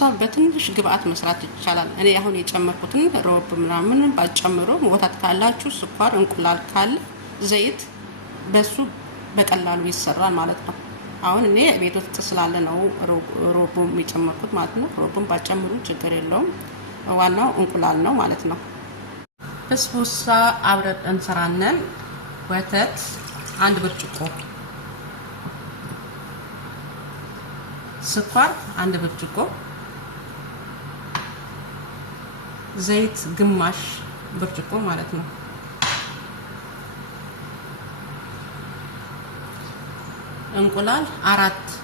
በስቡሳ በትንሽ ግብአት መስራት ይቻላል። እኔ አሁን የጨመርኩትን ሮብ ምናምን ባጨምሮ ወተት ካላችሁ፣ ስኳር፣ እንቁላል ካለ ዘይት በሱ በቀላሉ ይሰራል ማለት ነው። አሁን እኔ ቤት ውስጥ ስላለ ነው ሮቡን የጨመርኩት ማለት ነው። ሮቡን ባጨምሩ ችግር የለውም። ዋናው እንቁላል ነው ማለት ነው። በስቡሳ አብረን እንሰራለን። ወተት 1 ብርጭቆ፣ ስኳር 1 ብርጭቆ፣ ዘይት ግማሽ ብርጭቆ ማለት ነው። እንቁላል 4።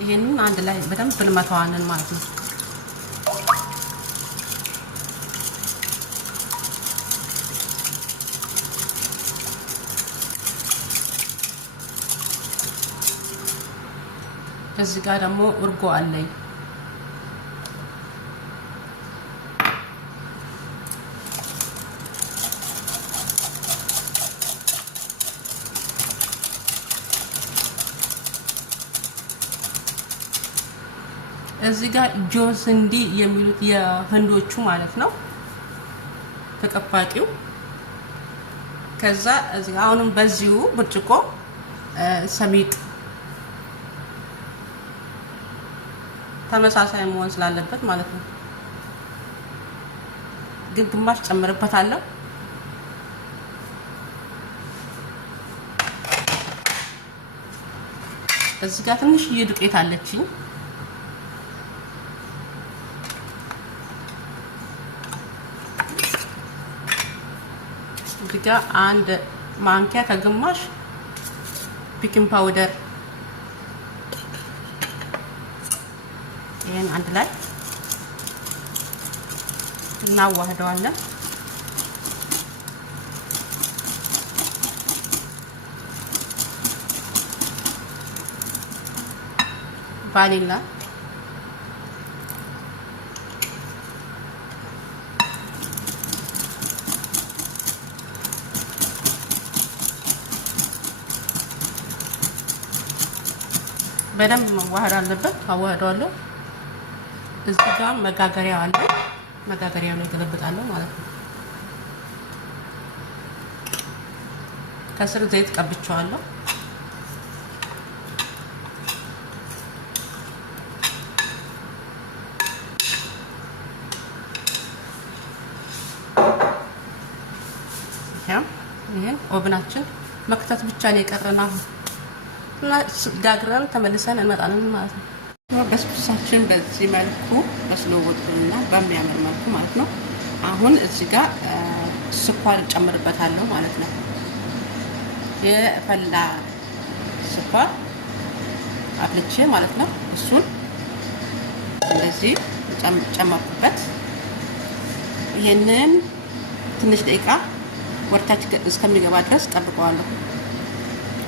ይሄንን አንድ ላይ በደንብ እንመታዋለን ማለት ነው። እዚህ ጋር ደግሞ እርጎ አለኝ። እዚህ ጋር ጆንስንዲ የሚሉት የህንዶቹ ማለት ነው ተቀባቂው። ከዛ እዚህ ጋር አሁንም በዚሁ ብርጭቆ ሰሚጥ ተመሳሳይ መሆን ስላለበት ማለት ነው። ግን ግማሽ ጨምርበታለሁ። እዚህ ጋር ትንሽዬ ዱቄት አለችኝ። እዚህ ጋር 1 ማንኪያ ከግማሽ ቤኪንግ ፓውደር፣ ይሄን አንድ ላይ እናዋህደዋለን። ቫኒላ፣ በደንብ መዋሃድ አለበት። አዋህደዋለሁ። እዚህ ጋር መጋገሪያ አለ። መጋገሪያው ላይ ገለብጣለሁ ማለት ነው። ከስር ዘይት ቀብቼዋለሁ። ይሄን ኦቭናችን መክተት ብቻ ነው የቀረና ጋግረን ተመልሰን እንመጣለን ማለት ነው። በስቡሳችን በዚህ መልኩ በስሎ ወጥቶና በሚያምር መልኩ ማለት ነው። አሁን እዚህ ጋር ስኳር ጨምርበታለሁ ማለት ነው። የፈላ ስኳር አፍልቼ ማለት ነው። እሱን እንደዚህ ጨመርኩበት። ይሄንን ትንሽ ደቂቃ ወርታች እስከሚገባ ድረስ ጠብቀዋለሁ።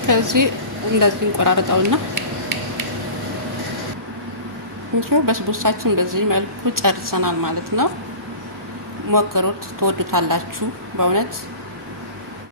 ከዚህ እንደዚህ እንቆራርጠውና በስቡሳችን በዚህ መልኩ ጨርሰናል ማለት ነው። ሞክሩት፣ ትወዱታላችሁ በእውነት።